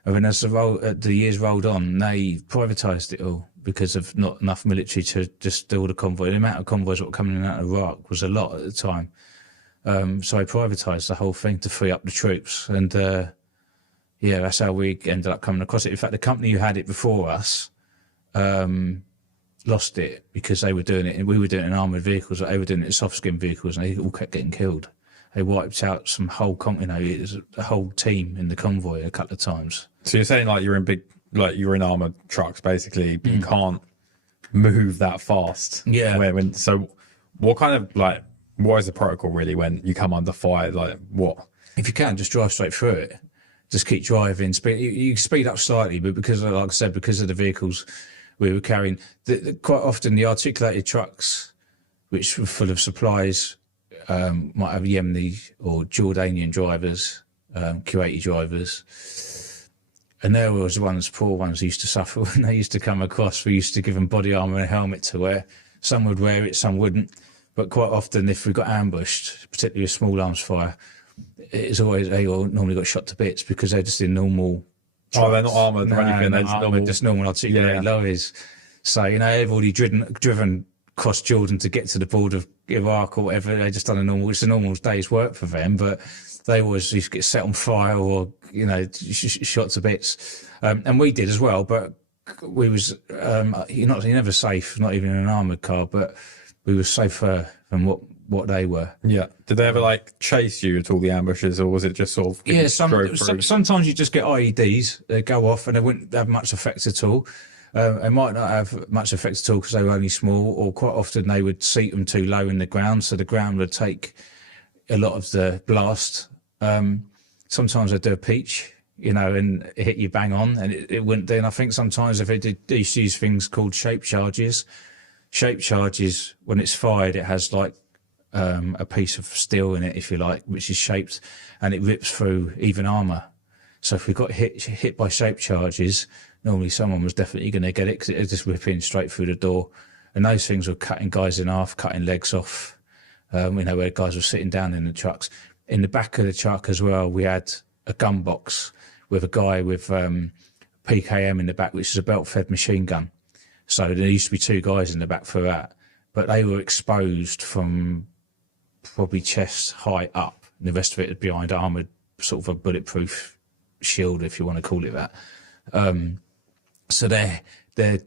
and then as the years rolled on, they privatised it all because of not enough military to just do all the convoys. The amount of convoys that were coming in out of Iraq was a lot at the time. So I privatised the whole thing to free up the troops, and yeah, that's how we ended up coming across it. In fact, the company who had it before us lost it because they were doing it, and we were doing it in armoured vehicles, but they were doing it in soft skin vehicles, and they all kept getting killed. They wiped out some whole, it was a whole team in the convoy a couple of times. So you're saying like you're in armoured trucks basically, but you can't move that fast. Yeah. So what kind of what is the protocol really when you come under fire? Like what? If you can, just drive straight through it. Just keep driving. You speed up slightly, but because, like I said, because of the vehicles we were carrying, quite often the articulated trucks, which were full of supplies, might have Yemeni or Jordanian drivers, Kuwaiti drivers. And there was the ones, poor ones, who used to suffer when they used to come across. We used to give them body armour and a helmet to wear. Some would wear it, some wouldn't. But quite often, if we got ambushed, particularly a small arms fire, it's always they all normally got shot to bits because they're just in normal. Oh, they're not armoured or anything. They're Just normal articulated lorries. So they've already driven across Jordan to get to the border of Iraq or whatever. They just done it's a normal day's work for them, but they always used to get set on fire or shot to bits. And we did as well, but we was you're never safe, not even in an armoured car, but we were safer than what they were. Yeah. Did they ever chase you at all the ambushes, or was it just sort of sometimes you just get I.E.Ds. They go off and they wouldn't have much effect at all. They might not have much effect at all because they were only small, or quite often they would seat them too low in the ground, so the ground would take a lot of the blast. Sometimes they'd do a peach, and hit you bang on, and it wouldn't do. And I think sometimes if they used to use things called shape charges. Shape charges, when it's fired, it has a piece of steel in it, if you like, which is shaped, and it rips through even armour. So if we got hit by shape charges, normally someone was definitely going to get it because it would just rip in straight through the door. And those things were cutting guys in half, cutting legs off, where guys were sitting down in the trucks. In the back of the truck as well, we had a gun box with a guy with PKM in the back, which is a belt-fed machine gun. So there used to be 2 guys in the back for that, but they were exposed from probably chest height up, and the rest of it was behind armoured, sort of a bulletproof shield, if you want to call it that. So their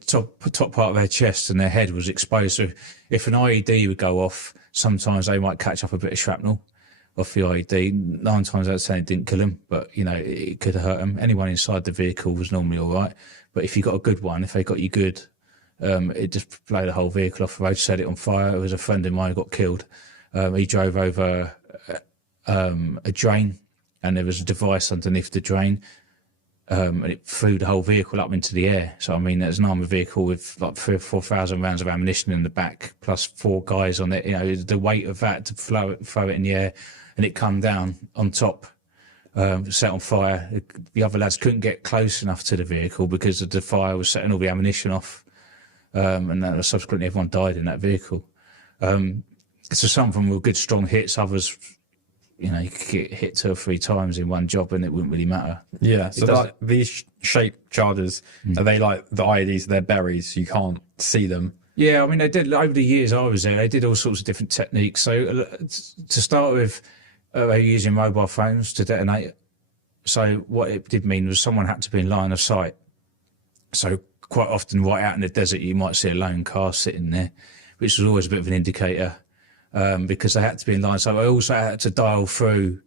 top part of their chest and their head was exposed. So if an I.E.D. would go off, sometimes they might catch up a bit of shrapnel off the I.E.D. 9 times out of 10 it didn't kill them, but it could hurt them. Anyone inside the vehicle was normally all right, but if you got a good one, if they got you good, it just blew the whole vehicle off the road, set it on fire. It was a friend of mine who got killed. He drove over a drain, and there was a device underneath the drain, and it threw the whole vehicle up into the air. So, there's an armoured vehicle with 3,000 or 4,000 rounds of ammunition in the back, plus 4 guys on it. The weight of that to throw it in the air, and it come down on top, set on fire. The other lads couldn't get close enough to the vehicle because the fire was setting all the ammunition off. And then subsequently everyone died in that vehicle. So some of them were good, strong hits. Others, you could get hit 2 or 3 times in one job and it wouldn't really matter. Yeah. So these shape charges, are they like the I.E.Ds? They're buried, so you can't see them. Yeah, they did, over the years I was there, they did all sorts of different techniques. So to start with, they were using mobile phones to detonate it. So what it did mean was someone had to be in line of sight. So quite often right out in the desert, you might see a lone car sitting there, which was always a bit of an indicator because they had to be in line. So I also had to dial through,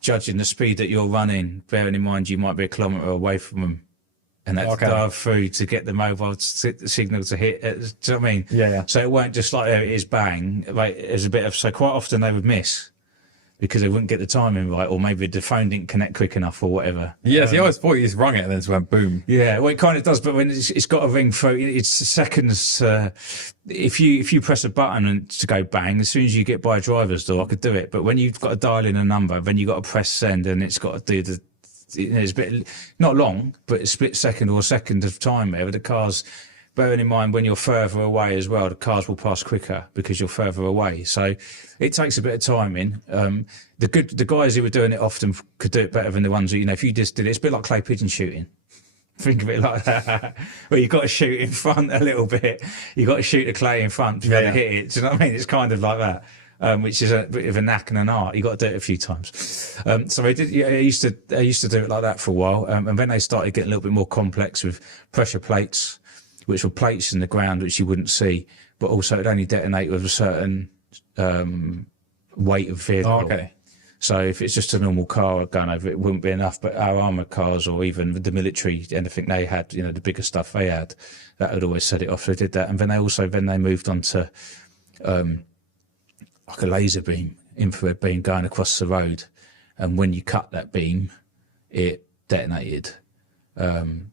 judging the speed that you're running, bearing in mind you might be a kilometre away from them and had to dive through to get the mobile signal to hit. Do you know what I mean? Yeah. So it weren't just like, it is bang. Like, it was a bit of, so quite often they would miss because they wouldn't get the timing right, or maybe the phone didn't connect quick enough or whatever. Yeah, I always thought you just rung it and then it went boom. Yeah, well, it kind of does, but when it's got to ring through, it's seconds. If you press a button and to go bang, as soon as you get by a driver's door, I could do it. But when you've got to dial in a number, then you've got to press send, and it's got to do the, it's a bit, not long, but a split second or a second of time there with the cars. Bearing in mind, when you're further away as well, the cars will pass quicker because you're further away. So it takes a bit of timing. The guys who were doing it often could do it better than the ones who, if you just did it, it's a bit like clay pigeon shooting. Think of it like that. Well, you've got to shoot in front a little bit. You've got to shoot the clay in front to be able to hit it. Do you know what I mean? It's kind of like that. Which is a bit of a knack and an art. You've got to do it a few times. So I did. Yeah, I used to do it like that for a while, and then they started getting a little bit more complex with pressure plates, which were plates in the ground which you wouldn't see, but also it'd only detonate with a certain weight of vehicle. Oh, okay. So if it's just a normal car going over, it wouldn't be enough. But our armoured cars, or even the military, anything they had, the bigger stuff they had, that would always set it off. So they did that, and then they moved on to like a laser beam, infrared beam going across the road, and when you cut that beam, it detonated.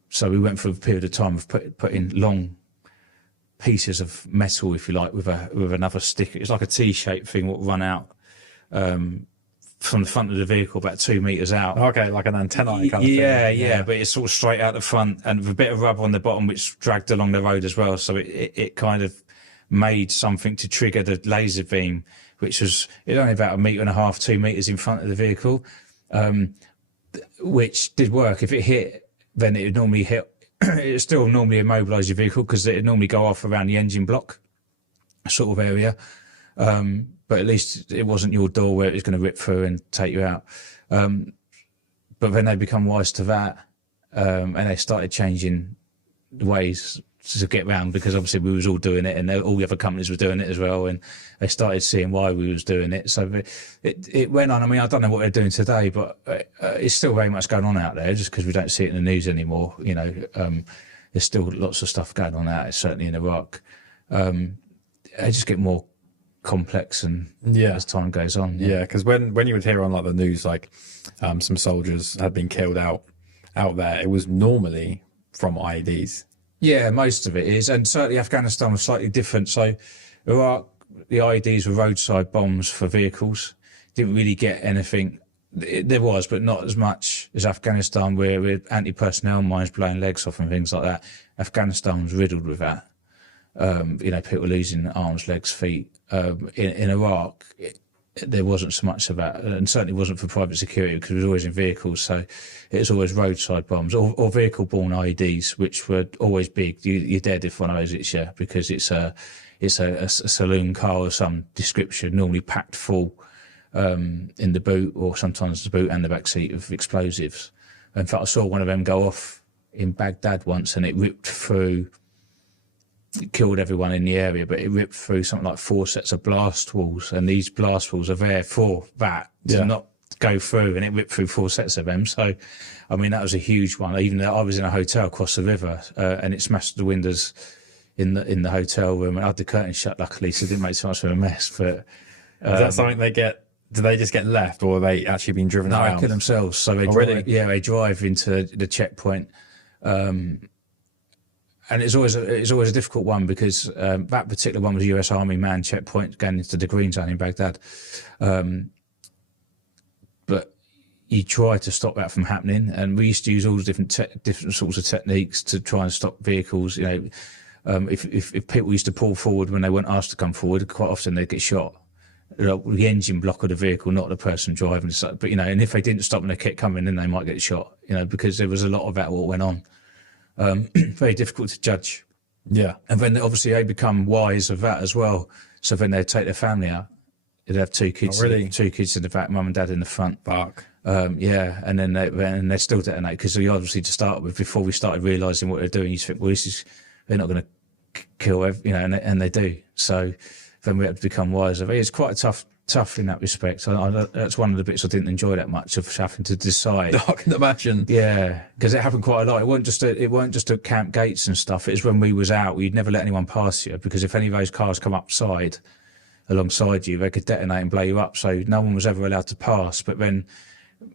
So we went through a period of time of putting long pieces of metal, if you like, with another stick. It's like a T-shaped thing that will run out from the front of the vehicle about 2 meters out. Okay, like an antenna kind of thing. Yeah, but it's sort of straight out the front and with a bit of rubber on the bottom which dragged along the road as well. So it kind of made something to trigger the laser beam, which was only about 1.5 meters, 2 meters in front of the vehicle, which did work. If it hit, then it would normally hit. It would still normally immobilise your vehicle because it would normally go off around the engine block sort of area. But at least it wasn't your door where it was going to rip through and take you out. But then they become wise to that, and they started changing the ways to get round, because obviously we was all doing it and all the other companies were doing it as well, and they started seeing why we was doing it. So it went on. I mean, I don't know what they're doing today, but it's still very much going on out there, just because we don't see it in the news anymore. There's still lots of stuff going on out there, certainly in Iraq. They just get more complex and as time goes on. Yeah, because when you would hear on like the news, like some soldiers had been killed out there, it was normally from I.E.Ds. Yeah, most of it is, and certainly Afghanistan was slightly different. So Iraq, the I.E.Ds were roadside bombs for vehicles. Didn't really get anything. There was, but not as much as Afghanistan, where with anti-personnel mines blowing legs off and things like that. Afghanistan was riddled with that. People losing arms, legs, feet. In Iraq, there wasn't so much of that, and certainly wasn't for private security, because it was always in vehicles. So it was always roadside bombs or vehicle-borne I.E.Ds, which were always big. You're dead if one of those hits you, because it's a saloon car of some description, normally packed full in the boot, or sometimes the boot and the back seat, of explosives. In fact, I saw one of them go off in Baghdad once, and it ripped through. It killed everyone in the area, but it ripped through something like 4 sets of blast walls, and these blast walls are there for that to not go through, and it ripped through 4 sets of them. So, I mean, that was a huge one. Even though I was in a hotel across the river, and it smashed the windows in the hotel room, and I had the curtains shut, luckily, so it didn't make so much of a mess. But is that something they get? Do they just get left, or are they actually being driven around? No, they kill themselves. So they drive, they drive into the checkpoint. And it's always a difficult one, because that particular one was a US Army man checkpoint going into the green zone in Baghdad. But you try to stop that from happening, and we used to use all the different sorts of techniques to try and stop vehicles. If people used to pull forward when they weren't asked to come forward, quite often they'd get shot. The engine block of the vehicle, not the person driving. But and if they didn't stop and they kept coming, then they might get shot. Because there was a lot of that what went on. Very difficult to judge. Yeah. And then obviously they become wise of that as well. So then they'd take their family out. They'd have 2 kids, 2 kids in the back, mum and dad in the front. Fuck. And then they still detonate, because we obviously, to start with, before we started realising what they're doing, you think, well, they're not going to kill, and they do. So then we had to become wiser. But it's quite tough in that respect. That's one of the bits I didn't enjoy that much, of having to decide. I can imagine. Yeah, because it happened quite a lot. It weren't just at camp gates and stuff. It was when we was out. You'd never let anyone pass you, because if any of those cars come alongside you, they could detonate and blow you up. So no one was ever allowed to pass. But then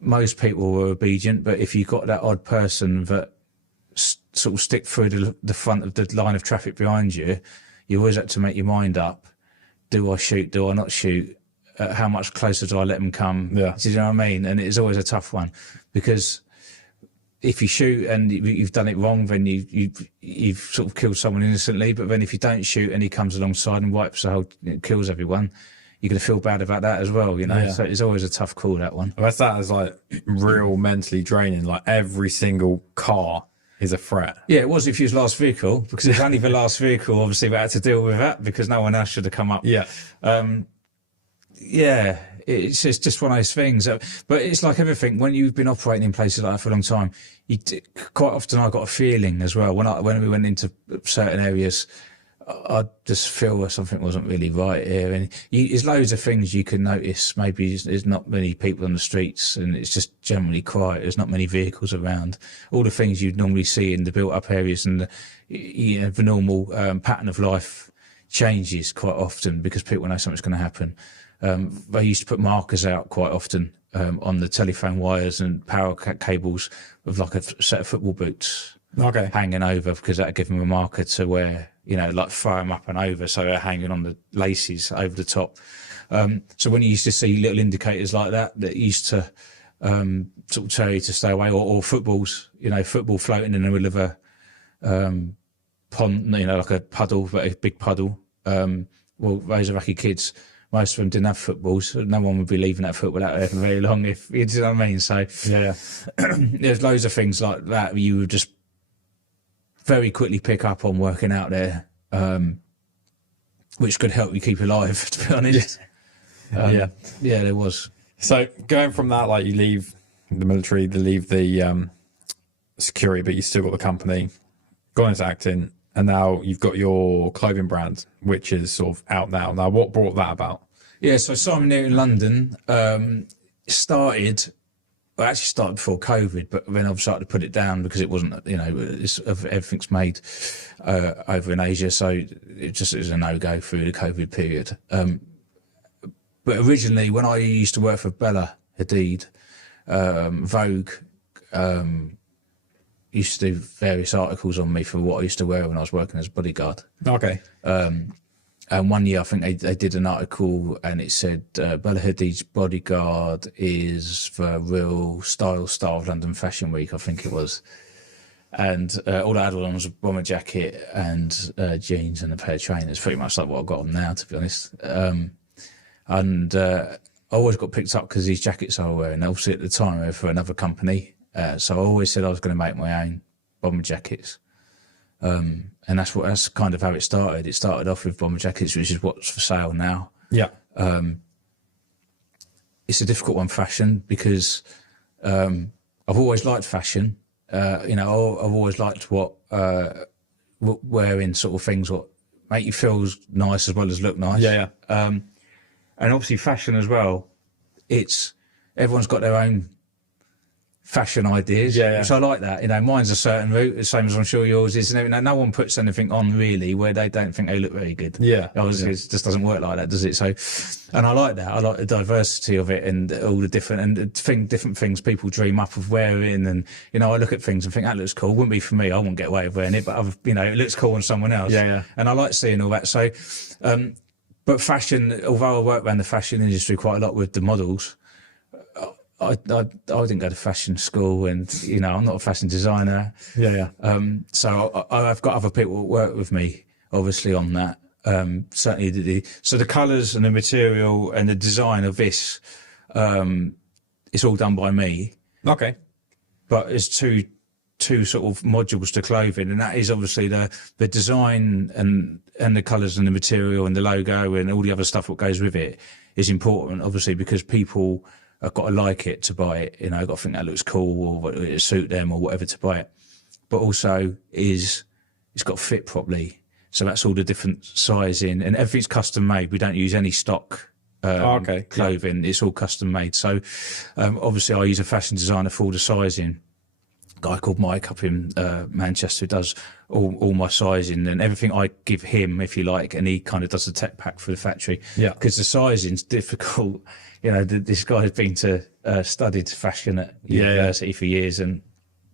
most people were obedient. But if you got that odd person that sort of stick through the front of the line of traffic behind you, you always had to make your mind up. Do I shoot? Do I not shoot? How much closer do I let them come? Yeah. Do you know what I mean? And it's always a tough one, because if you shoot and you've done it wrong, then you've sort of killed someone innocently. But then if you don't shoot and he comes alongside and wipes the whole, kills everyone, you're going to feel bad about that as well, you know? Yeah. So it's always a tough call, that one. Well, that is like real mentally draining. Like every single car is a threat. Yeah, it was if you was last vehicle, because it's only the last vehicle, obviously, we had to deal with that because no one else should have come up. Yeah. Yeah, it's just one of those things. But it's like everything. When you've been operating in places like that for a long time, quite often I got a feeling as well. When we went into certain areas, I just feel something wasn't really right here. And there's loads of things you can notice. Maybe there's not many people on the streets, and it's just generally quiet. There's not many vehicles around. All the things you'd normally see in the built-up areas, and the normal pattern of life changes quite often because people know something's going to happen. They used to put markers out quite often on the telephone wires and power cables with like a set of football boots hanging over, because that would give them a marker to where, like throw them up and over, so they're hanging on the laces over the top. So when you used to see little indicators like that used to sort of tell you to stay away, or footballs, football floating in the middle of a pond, like a puddle, but a big puddle. Well, those Iraqi kids, most of them didn't have footballs. So no one would be leaving that football out there for very long, if you know what I mean. So yeah. There's loads of things like that you would just very quickly pick up on working out there, which could help you keep alive, to be honest. Yeah, there was. So going from that, like you leave the military, you leave the security, but you still got the company, gone into acting, and now you've got your clothing brand, which is sort of out now. Now, what brought that about? Yeah, so Simon here in London started before COVID, but then I've started to put it down because it wasn't, everything's made over in Asia, so it just is a no-go through the COVID period. But originally, when I used to work for Bella Hadid, Vogue used to do various articles on me for what I used to wear when I was working as Bodyguard. Okay. And one year, I think they did an article, and it said Bella Hadid's Bodyguard is the real style of London Fashion Week, I think it was. And all I had on was a bomber jacket and jeans and a pair of trainers, pretty much like what I've got on now, to be honest. And I always got picked up because these jackets I was wearing, obviously at the time, they were for another company. So I always said I was going to make my own bomber jackets. And that's kind of how it started. It started off with bomber jackets, which is what's for sale now. Yeah. It's a difficult one, fashion, because I've always liked fashion. I've always liked wearing sort of things what make you feel nice as well as look nice. Yeah. And obviously fashion as well. Everyone's got their own fashion ideas, which I like that. Mine's a certain route, the same as I'm sure yours is. No one puts anything on really where they don't think they look very good. Yeah. It just doesn't work like that, does it? So, and I like that. I like the diversity of it and all the different things people dream up of wearing. And I look at things and think that looks cool. Wouldn't be for me. I wouldn't get away with wearing it, but it looks cool on someone else. Yeah. And I like seeing all that. So, but fashion, although I work around the fashion industry quite a lot with the models, I didn't go to fashion school, and I'm not a fashion designer. Yeah. So I've got other people that work with me, obviously, on that. Certainly, the colours and the material and the design of this, it's all done by me. Okay. But there's two sort of modules to clothing, and that is obviously the design and the colours and the material and the logo and all the other stuff that goes with it is important, obviously, because people I've got to like it to buy it. I've got to think that looks cool or it suit them or whatever to buy it. But also it's got to fit properly. So that's all the different sizing, and everything's custom made. We don't use any stock clothing. It's all custom made. So obviously I use a fashion designer for all the sizing. A guy called Mike up in Manchester who does all my sizing and everything. I give him, if you like, and he kind of does the tech pack for the factory. Yeah. Because the sizing's difficult. You know, this guy has been to studied fashion at university for years, and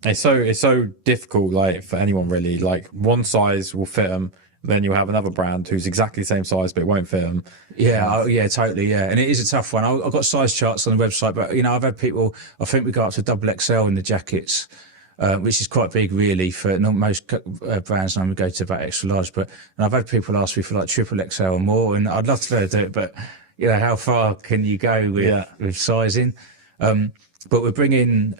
it's so difficult, like for anyone really. Like one size will fit them, then you'll have another brand who's exactly the same size but it won't fit them. Yeah, totally. Yeah, and it is a tough one. I've got size charts on the website, but you know, I've had people. I think we got up to double XL in the jackets, which is quite big, really. For not most brands, normally go to about extra large. But and I've had people ask me for like triple XL or more, and I'd love to be able to do it, but you know, how far can you go with sizing? But we're bringing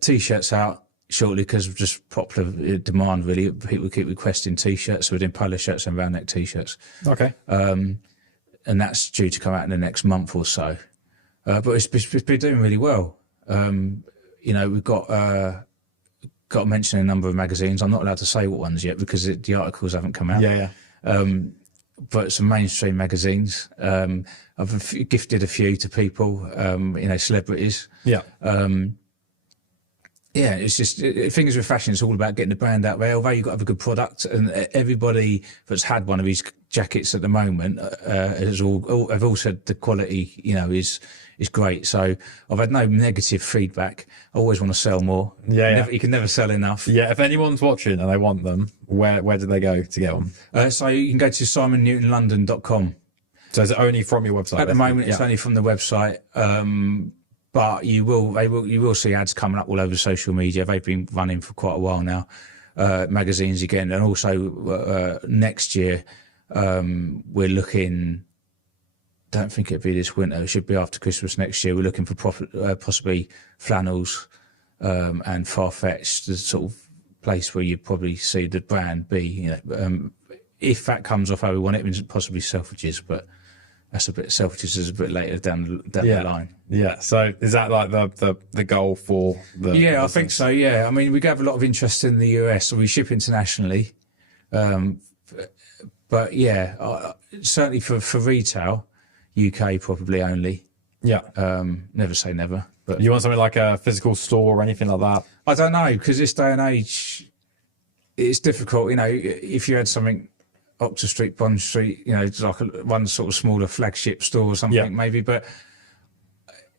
t-shirts out shortly because of just popular demand, really. People keep requesting t-shirts, so we're doing polo shirts and round neck t-shirts. Okay. And that's due to come out in the next month or so. But it's been doing really well. You know, we've got to mention a number of magazines. I'm not allowed to say what ones yet because the articles haven't come out. Yeah. But some mainstream magazines. I've gifted a few to people, you know, celebrities. Yeah. Yeah, it's just things with fashion. It's all about getting the brand out there. Although you've got to have a good product, and everybody that's had one of these jackets at the moment have all said the quality, you know, is great. So I've had no negative feedback. I always want to sell more. You can never sell enough. Yeah, if anyone's watching and they want them, where do they go to get them? So you can go to simonnewtonlondon.com. So is it only from your website? At the moment, it's only from the website. But you will see ads coming up all over social media. They've been running for quite a while now. Magazines again, and also next year we're looking. Don't think it'd be this winter. It should be after Christmas next year. We're looking for possibly flannels and Farfetch, the sort of place where you'd probably see the brand be. You know, if that comes off how we want it, means possibly Selfridges, but. That's a bit Selfridges is a bit later down the line. Yeah. So is that like the goal for the? Yeah, I think so. Yeah. I mean, we have a lot of interest in the US, so we ship internationally. But yeah, certainly for retail, UK probably only. Yeah. Never say never. But you want something like a physical store or anything like that? I don't know, because this day and age, it's difficult. You know, if you had something. Oxford Street, Bond Street, you know, it's like one sort of smaller flagship store or something maybe. But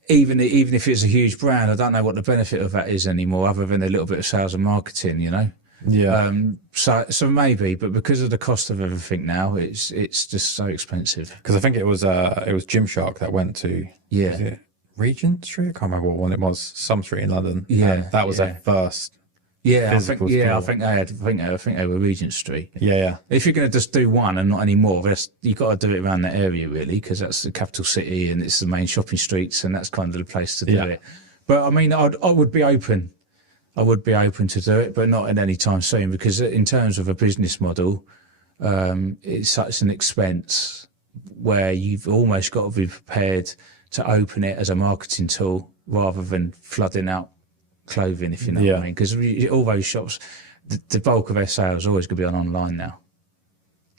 even if it's a huge brand, I don't know what the benefit of that is anymore, other than a little bit of sales and marketing, you know. Yeah. So maybe, but because of the cost of everything now, it's just so expensive. Because I think it was Gymshark that went to was it Regent Street. I can't remember what one it was. Some street in London. Yeah, that was their first. Yeah, I think they were Regent Street. Yeah. If you're going to just do one and not any more, you've got to do it around that area really, because that's the capital city and it's the main shopping streets, and that's kind of the place to do it. But I mean, I would be open. I would be open to do it, but not at any time soon, because in terms of a business model, it's such an expense where you've almost got to be prepared to open it as a marketing tool rather than flooding out clothing, if you know what I mean, because all those shops, the bulk of their sales is always going to be online now.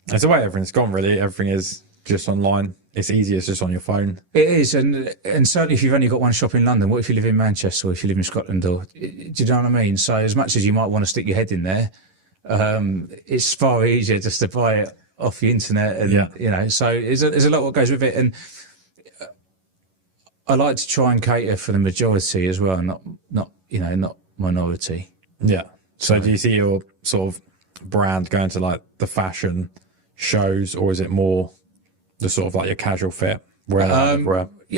That's the way everything's gone, really. Everything is just online. It's easier, it's just on your phone. It is, and certainly if you've only got one shop in London, what if you live in Manchester or if you live in Scotland, or do you know what I mean? So as much as you might want to stick your head in there, it's far easier just to buy it off the internet, and you know. So there's a lot what goes with it, and I like to try and cater for the majority as well, not minority. Yeah. So do you see your sort of brand going to like the fashion shows, or is it more the sort of like your casual fit? Yeah,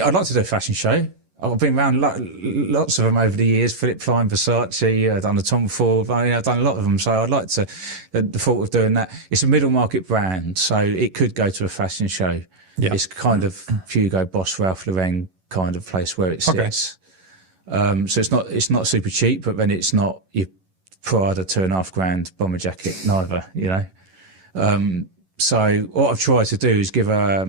I'd like to do a fashion show. I've been around lots of them over the years. Philip Klein, Versace, I've done the Tom Ford. I've done a lot of them. So I'd like to. The thought of doing that. It's a middle market brand, so it could go to a fashion show. Yeah. It's kind of Hugo Boss, Ralph Lauren kind of place where it sits. So it's not super cheap, but then it's not your Prada $2,500 bomber jacket neither, you know. So what I've tried to do is give a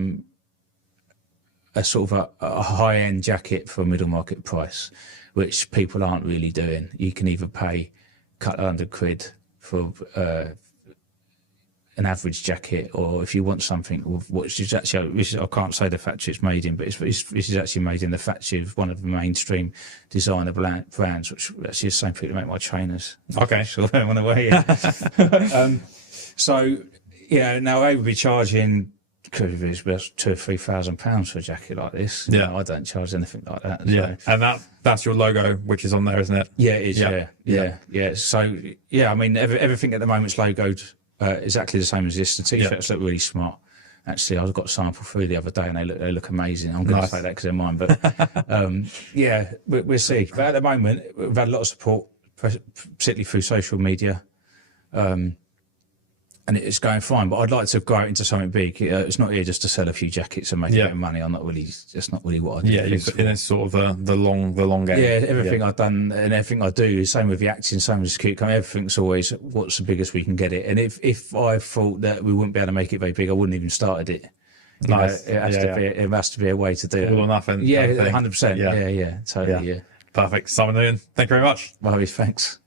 sort of a high end jacket for a middle market price, which people aren't really doing. You can either pay a couple £100 for an average jacket, or if you want something which is actually, I can't say the factory it's made in, but this is actually made in the factory of one of the mainstream designer brands, which actually is the same people that make my trainers. Okay. So I want to wear it. So, now they would be charging, could be about £2,000 or £3,000 for a jacket like this. Yeah. I don't charge anything like that. So. Yeah. And that's your logo, which is on there, isn't it? Yeah, it is. Yeah. So, I mean, everything at the moment's logoed exactly the same as this. The t-shirts look really smart. Actually, I got a sample through the other day, and they look amazing. I'm going to say that because they're mine, but we'll see. But at the moment, we've had a lot of support, particularly through social media, and it's going fine. But I'd like to grow it into something big. It's not here just to sell a few jackets and make a bit of money. That's not really what I do. Yeah, it's sort of the long game. Yeah, everything I've done and everything I do, same with the acting, same with the security, everything's always what's the biggest we can get it. And if I thought that we wouldn't be able to make it very big, I wouldn't even started it. Nice. It has to be a way to do it. All or nothing. Yeah, 100%. Yeah. Totally. Yeah. Perfect. Simon Noonan, thank you very much. Well, thanks.